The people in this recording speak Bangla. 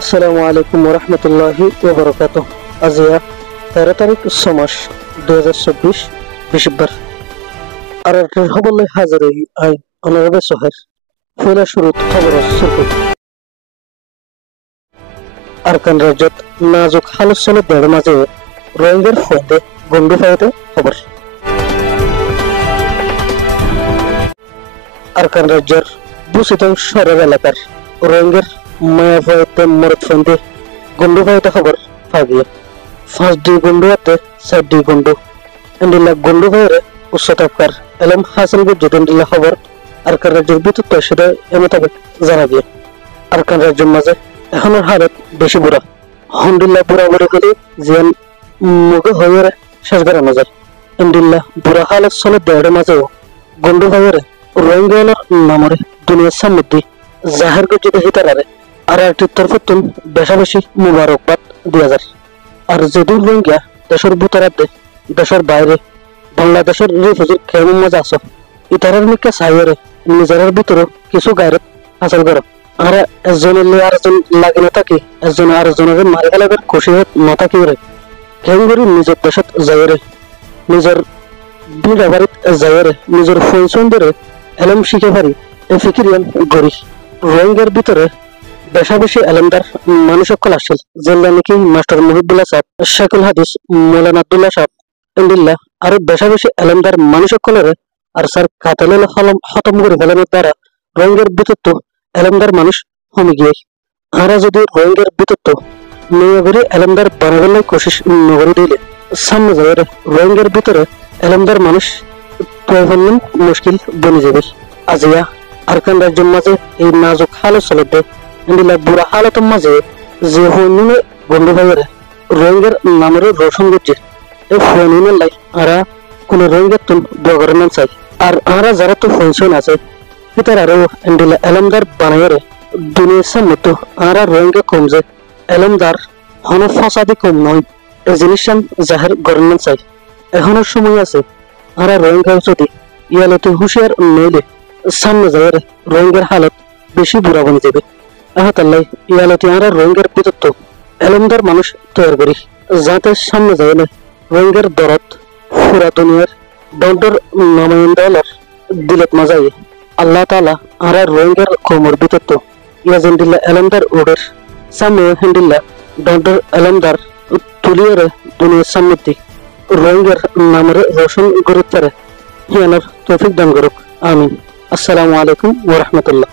আসসালামু আলাইকুম ওরহমতুল্লাহি ওবরাকাতুহ। আজিয়া 13 তারিখ মাস 2024 বৃহস্পতিবার আর হবলে হাজির আই অনারবে সোহের ফয়লা শুরুত খবর সুরকু আরকান রাজ্যত নাজুক হালত চলে দেড় মাঝে রোহিঙ্গার ফোনে গন্ডু ফাইতে খবর। আরকান রাজ্যের বুসিতং শহরের এলাকার রোহিঙ্গার মায়া ফাইতে মরদ ফোনে গন্ডু ফাইতে খবর পাগিয়ে 5 গন্ডু আতে 7 গন্ডু এন্ডিলা গন্ডু ফাইরে উচ্চতাকার এলম হাসিল গুজুদিন দিলা খবর আরকান রাজ্যের বিদ্যুৎ পরিষদে এমতাবেক জানা গিয়ে আরকান রাজ্যের মাঝে এখনের হালত বেশি বুড়া হন্ডিল্লা বুড়া বুড়ি হলে জিয়ান মুগে হয়ে শেষ করানো যায়। এন্ডিল্লা বুড়া হালত চলে দেড় মাঝেও গন্ডু ভাইয়ের রোহিঙ্গার নামরে দুনিয়ার সামনে জাহের গুজিতে হিতারারে আর একটি তরফতুন বেশা বেশি মুবারকবাদ 2000 আর যদি রোহিঙ্গা দেশের ভিতরাতে দেশের বাইরে বাংলাদেশের রিফিউজির খেমুর মাঝে আসো ইতারের মিকা সাইরে নিজের ভিতরে কিছু গায়রত হাসিল করো আর একজনের আরেকজন লাগে না থাকি একজন আরেকজনের মারি ফেলাবার খুশি না থাকি রে খেমগুড়ি নিজের দেশত যাইরে নিজের বিড়া বাড়িত যাইরে নিজের ফোন ধরে এলম শিখে পারি এ ফিকিরিয়ান গড়ি রোহিঙ্গার ভিতরে বেশা বেশি এলমদার মানুষ সকল আসছিল যেগুলা নাকি মাস্টার মুহিবুল্লাহ সাহেব শেখুল হাদিস মৌলানা আব্দুল্লাহ সাহেব ইন্দিল্লা আরো বেশা বেশি এলমদার মানুষ সকলের আর স্যার কাতালের খতম করে ফেলানোর দ্বারা রোহিঙ্গার ভিতর এলমদার মানুষ কমে গিয়ে আমরা যদি রোহিঙ্গার ভিতর নগরী এলমদার বানাবার কোশিশ নগরী দিলে সামনে যাবে রোহিঙ্গার ভিতরে এলমদার মানুষ প্রয়োজন মুশকিল বনে যাবে। আজিয়া আরকান রাজ্যের মাঝে এই নাজুক হালত চলে দেয় ইন্দিলা বুড়া হালতের মাঝে যে হইনুনে বন্ধু ভাইয়ের রোহিঙ্গার নামের রোশন গুজে এই ফোনের লাই আরা কোন রোহিঙ্গার তুন বগরেন চাই আর আরা যারা তো ফোন আছে পিতার আরো ইন্দিলা এলমদার বানাইরে দুনিয়ার সামনে তো আরা রোহিঙ্গা কম যে এলমদার হন ফসাদি কম নয় এই জিনিসটা জাহের গরেন চাই এখনো সময় আছে আরা রোহিঙ্গা যদি ইয়ালতে হুঁশিয়ার নইলে সামনে যায় রোহিঙ্গার হালত বেশি বুড়া বনে যাবে। আহতাল্লাই ইয়ালতে আরা রোহিঙ্গার ভিতর এলমদার মানুষ তৈরি করি যাতে সামনে যায় না রোহিঙ্গার দরদ পুরা দুনিয়ার দণ্ডর নামায়ন্দালার দিলত মাজাই আল্লাহ তাআলা আরা রোহিঙ্গার কোমর ভিতর ইয়াজিন্দিল্লা এলমদার ওডের সামনে হিন্দিল্লা দণ্ডর এলমদার তুলিয়ার দুনিয়ার সামনে রোহিঙ্গার নামের রোশন গড়ে হিয়ানোর তৌফিক দান করুক আমিন। আসসালামু আলাইকুম ওয়া রাহমাতুল্লাহ।